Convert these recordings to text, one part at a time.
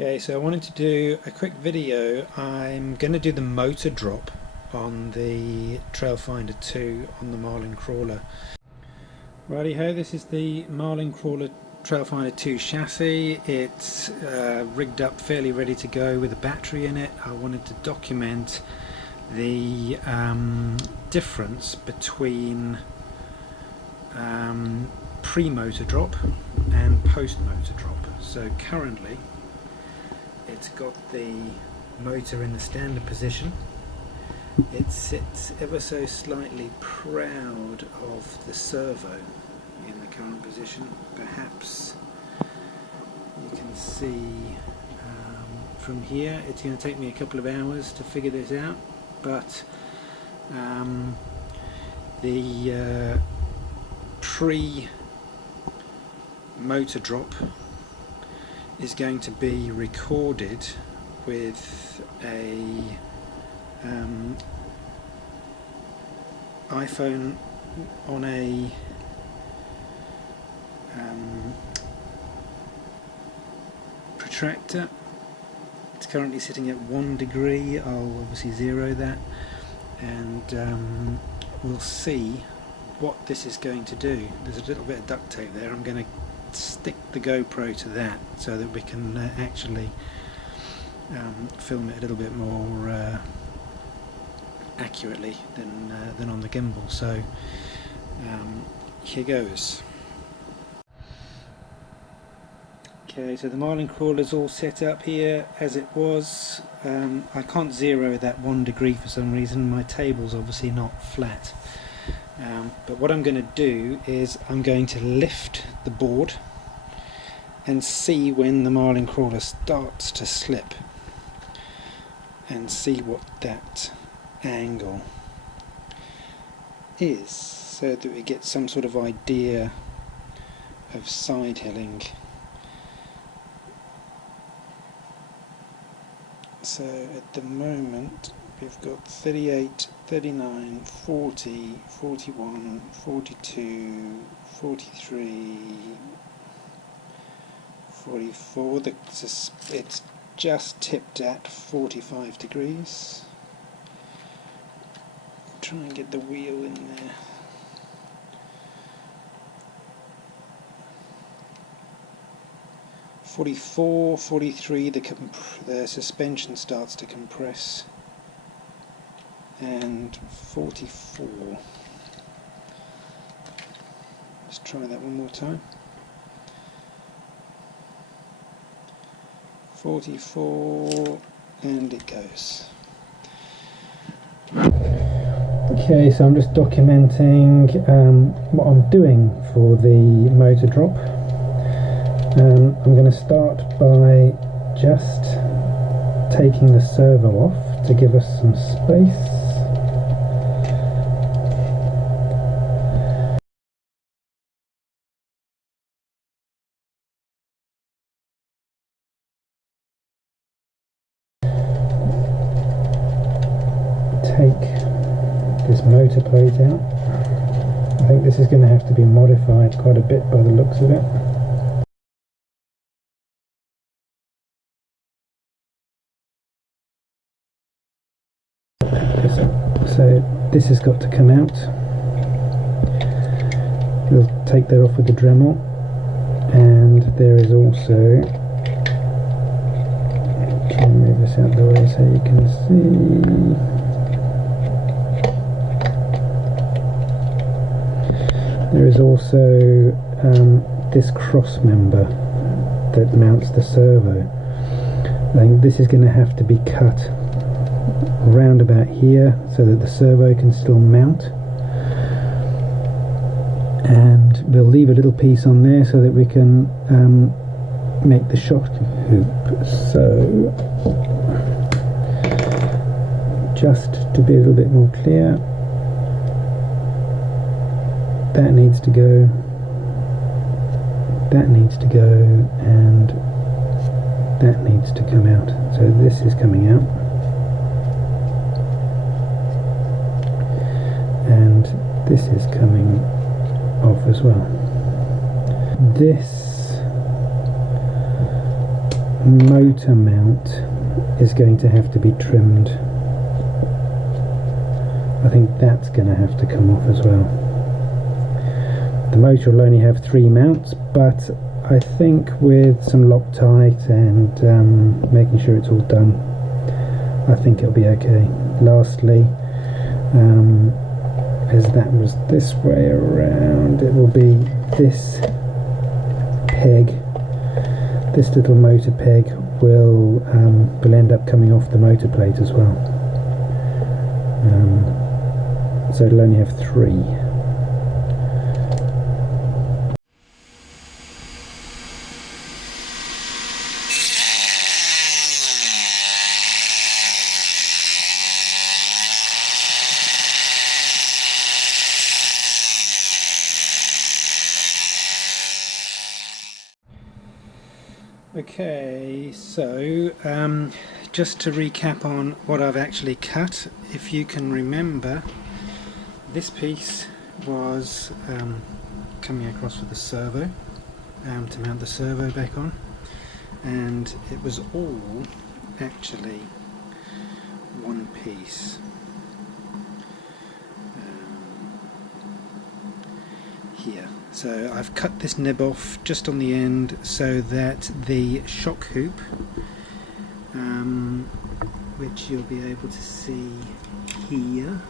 Okay, so I wanted to do a quick video. I'm going to do the motor drop on the Trailfinder 2 on the Marlin Crawler. Righty ho, this is the Marlin Crawler Trailfinder 2 chassis. It's rigged up fairly ready to go with a battery in it. I wanted to document the difference between pre-motor drop and post-motor drop. So currently it's got the motor in the standard position. It sits ever so slightly proud of the servo in the current position. Perhaps you can see from here. It's going to take me a couple of hours to figure this out, but the pre-motor drop is going to be recorded with a iPhone on a protractor. It's currently sitting at 1 degree. I'll obviously zero that, and we'll see what this is going to do. There's a little bit of duct tape there. I'm going to stick the GoPro to that so that we can actually film it a little bit more accurately than on the gimbal. So here goes. Okay, so the Marlin Crawler is all set up here as it was. I can't zero that 1 degree for some reason. My table's obviously not flat. But what I'm going to do is I'm going to lift the board and see when the Marlin Crawler starts to slip, and see what that angle is, so that we get some sort of idea of side hilling. So at the moment we've got 38, 39, 40, 41, 42, 43, 44. It's just tipped at 45 degrees. Try and get the wheel in there. (44, 43), the suspension starts to compress, and 44. Let's try that one more time. 44, and it goes. Okay, so I'm just documenting what I'm doing for the motor drop. I'm going to start by just taking the servo off to give us some space. Take this motor plate out. I think this is going to have to be modified quite a bit by the looks of it. So this has got to come out. We'll take that off with the Dremel, and there is also, try and move this out the way so you can see. There is also this cross member that mounts the servo. I think this is going to have to be cut round about here so that the servo can still mount, and we'll leave a little piece on there so that we can make the shock hoop. So just to be a little bit more clear, that needs to go, that needs to go, and that needs to come out. So this is coming out, and this is coming off as well. This motor mount is going to have to be trimmed. I think that's going to have to come off as well. The motor will only have 3 mounts, but I think with some Loctite and making sure it's all done, I think it'll be okay. Lastly, as that was this way around, it will be this peg, this little motor peg will end up coming off the motor plate as well. So it'll only have 3. Okay, so just to recap on what I've actually cut, if you can remember, this piece was coming across with a servo to mount the servo back on, and it was all actually one piece. Here. So I've cut this nib off just on the end so that the shock hoop, which you'll be able to see here,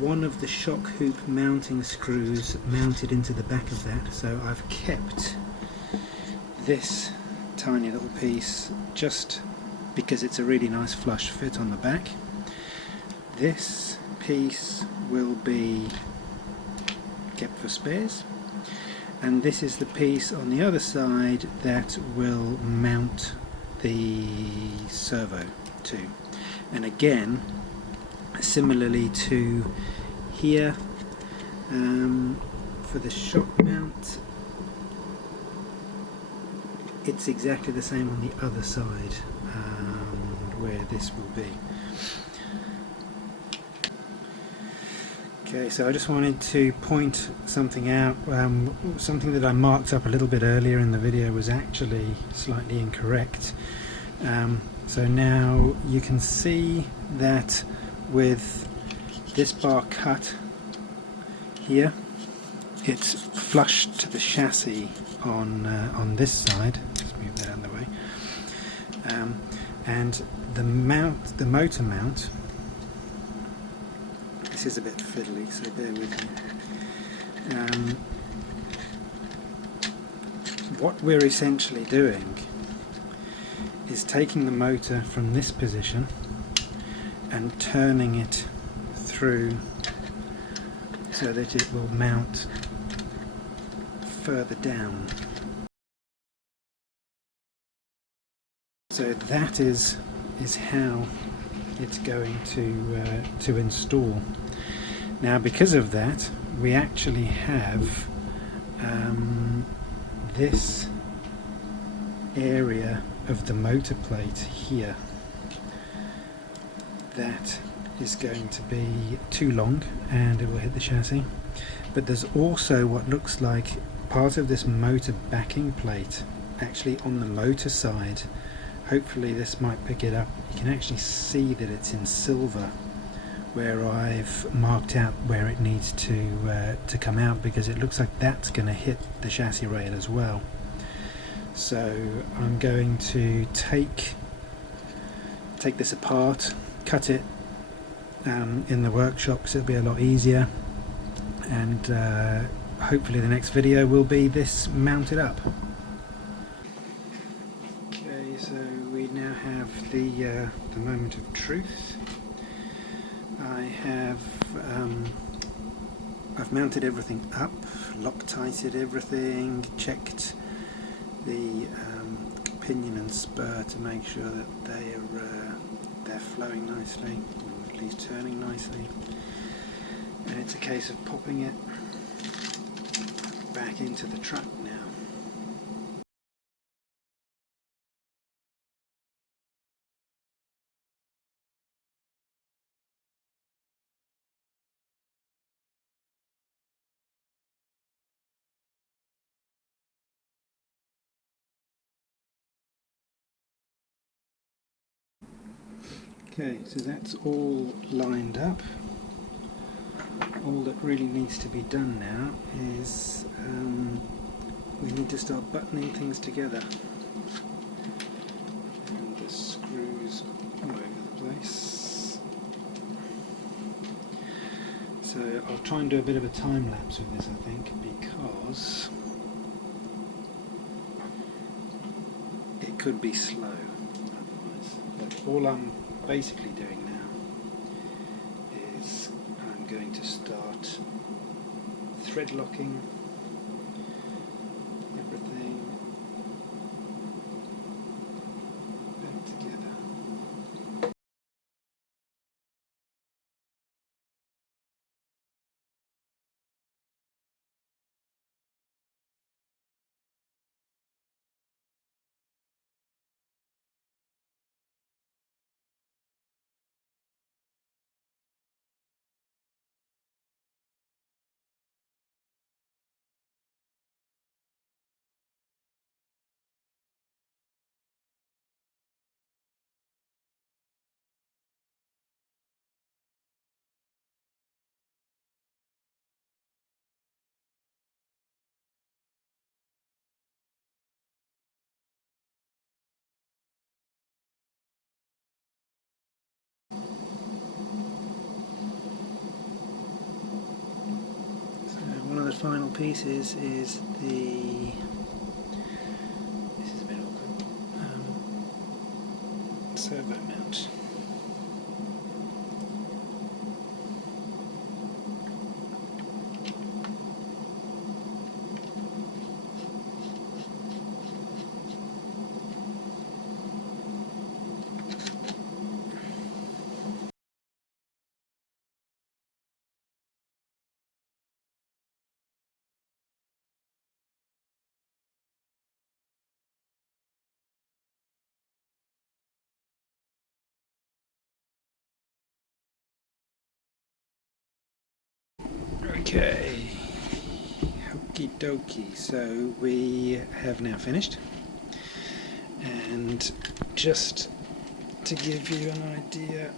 one of the shock hoop mounting screws mounted into the back of that, so I've kept this tiny little piece just because it's a really nice flush fit on the back. This piece will be kept for spares, and this is the piece on the other side that will mount the servo to. And again, similarly to here, for the shock mount, it's exactly the same on the other side, where this will be. Okay, so I just wanted to point something out. Something that I marked up a little bit earlier in the video was actually slightly incorrect. So now you can see that with this bar cut here, it's flush to the chassis on this side. Just move that out of the way. And the motor mount. This is a bit fiddly, so bear with me. What we're essentially doing is taking the motor from this position and turning it through so that it will mount further down. So that is how it's going to install. Now, because of that, we actually have this area of the motor plate here that is going to be too long and it will hit the chassis. But there's also what looks like part of this motor backing plate actually on the motor side. Hopefully this might pick it up. You can actually see that it's in silver where I've marked out where it needs to come out, because it looks like that's going to hit the chassis rail as well. So I'm going to take this apart, cut it in the workshop so it'll be a lot easier, and hopefully the next video will be this mounted up. Okay, so we now have the moment of truth. I've mounted everything up, Loctited everything, checked the pinion and spur to make sure that they're flowing nicely, or at least turning nicely. And it's a case of popping it back into the truck now. Okay, so that's all lined up. All that really needs to be done now is we need to start buttoning things together. And the screws all over the place. So I'll try and do a bit of a time lapse with this, I think, because it could be slow otherwise. But all I'm basically doing now is I'm going to start thread locking everything back together. One of the final pieces is this is a bit awkward, servo mount. Okay, okie dokie, so we have now finished, and just to give you an idea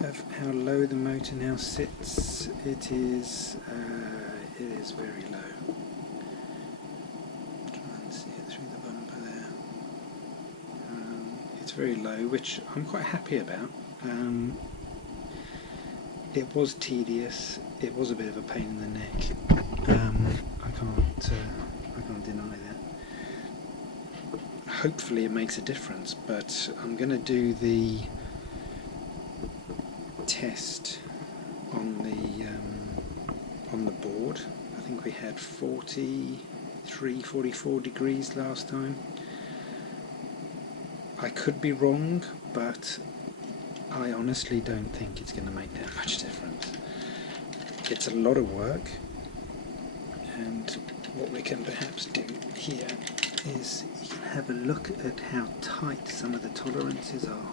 of how low the motor now sits, it is very low. Try and see it through the bumper there. It's very low, which I'm quite happy about. It was tedious. It was a bit of a pain in the neck. I can't deny that. Hopefully, it makes a difference. But I'm going to do the test on the board. I think we had 43, 44 degrees last time. I could be wrong, but I honestly don't think it's going to make that much difference. It's a lot of work, and what we can perhaps do here is you can have a look at how tight some of the tolerances are.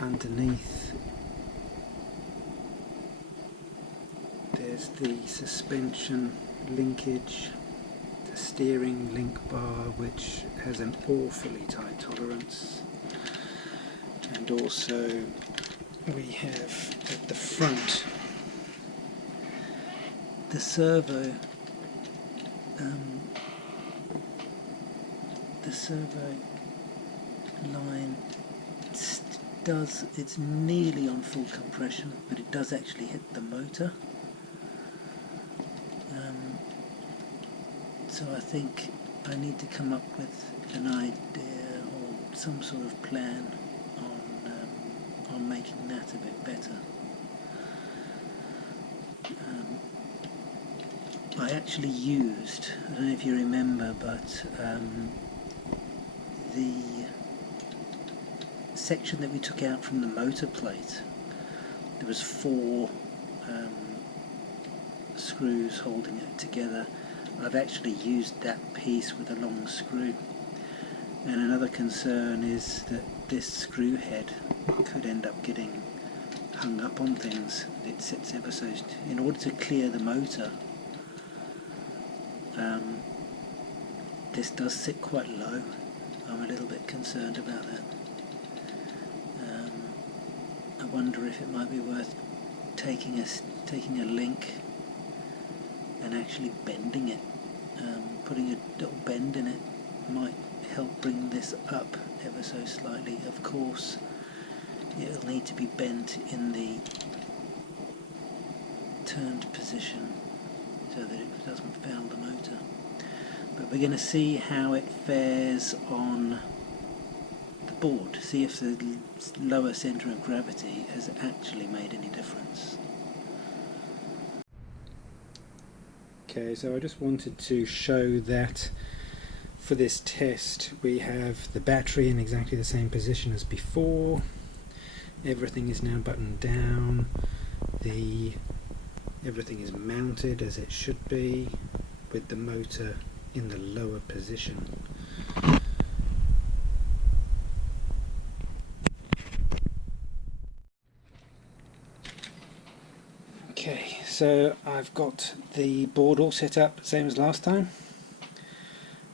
Underneath there's the suspension linkage, the steering link bar, which has an awfully tight tolerance. And also we have at the front the servo line. It's nearly on full compression, but it does actually hit the motor. So I think I need to come up with an idea or some sort of plan on making that a bit better. I actually used, I don't know if you remember, but the section that we took out from the motor plate, there was 4 screws holding it together. I've actually used that piece with a long screw. And another concern is that this screw head could end up getting hung up on things. It sits ever so... In order to clear the motor, this does sit quite low. I'm a little bit concerned about that. wonder if it might be worth taking a link and actually bending it. Putting a little bend in it might help bring this up ever so slightly. Of course, it'll need to be bent in the turned position so that it doesn't foul the motor. But we're going to see how it fares on the board, see if the lower centre of gravity has actually made any difference. Okay, so I just wanted to show that for this test we have the battery in exactly the same position as before. Everything is now buttoned down. Everything is mounted as it should be, with the motor in the lower position. Okay, so I've got the board all set up, same as last time.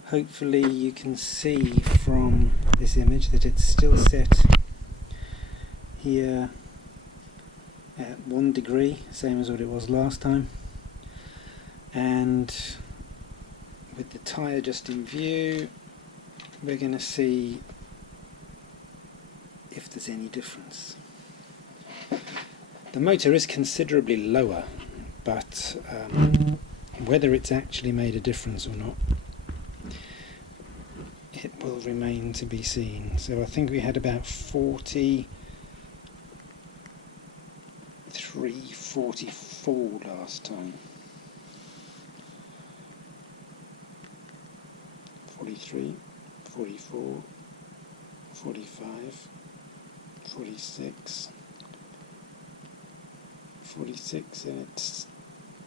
Hopefully you can see from this image that it's still set here at 1 degree, same as what it was last time. And with the tyre just in view, we're going to see if there's any difference. The motor is considerably lower, but whether it's actually made a difference or not, it will remain to be seen. So I think we had about 43, 44 last time. 43, 44, 45, 46, 46, and it's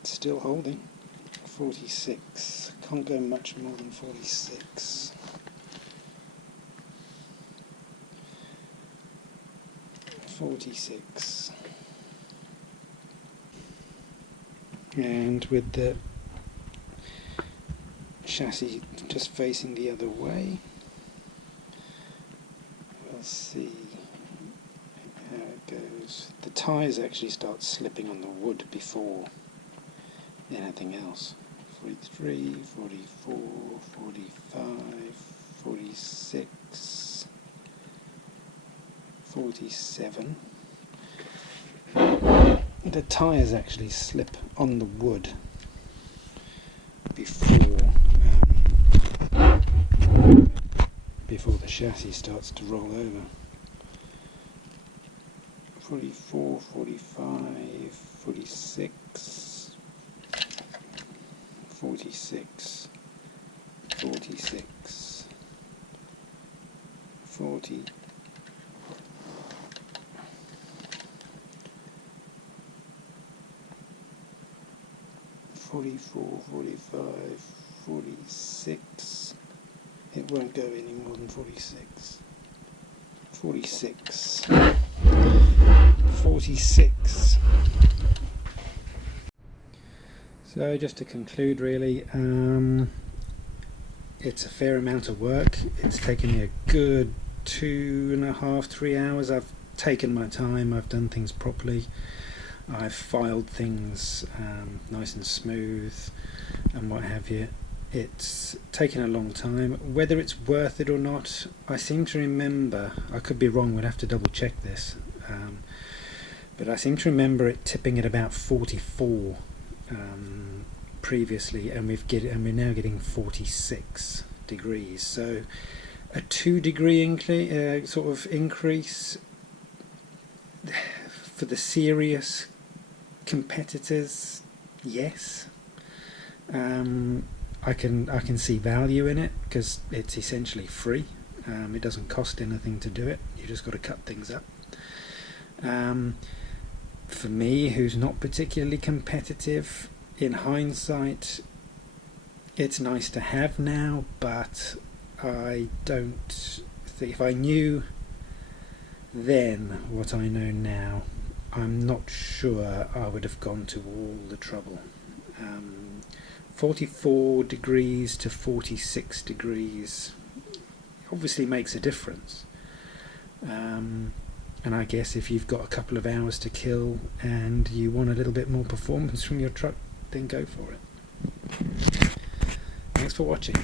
still holding. 46, can't go much more than 46. 46. And with the chassis just facing the other way, we'll see how it goes. The tyres actually start slipping on the wood before anything else. 43, 44, 45, 46, 47. The tyres actually slip on the wood before the chassis starts to roll over. 44, 45, 46, 46, 46, 40, 44, 45, 46. It won't go any more than 46. 46. 46. So just to conclude really, it's a fair amount of work. It's taken me a good 2.5, 3 hours. I've taken my time, I've done things properly. I've filed things nice and smooth and what have you. It's taken a long time. Whether it's worth it or not, I seem to remember, I could be wrong, we'd have to double check this, but I seem to remember it tipping at about 44 previously, and we're now getting 46 degrees. So a 2 degree sort of increase for the serious competitors, yes. I can see value in it because it's essentially free. It doesn't cost anything to do it. You just got to cut things up. For me, who's not particularly competitive, in hindsight, it's nice to have now, but I don't think, if I knew then what I know now, I'm not sure I would have gone to all the trouble. 44 degrees to 46 degrees obviously makes a difference, and And I guess if you've got a couple of hours to kill and you want a little bit more performance from your truck, then go for it. Thanks for watching.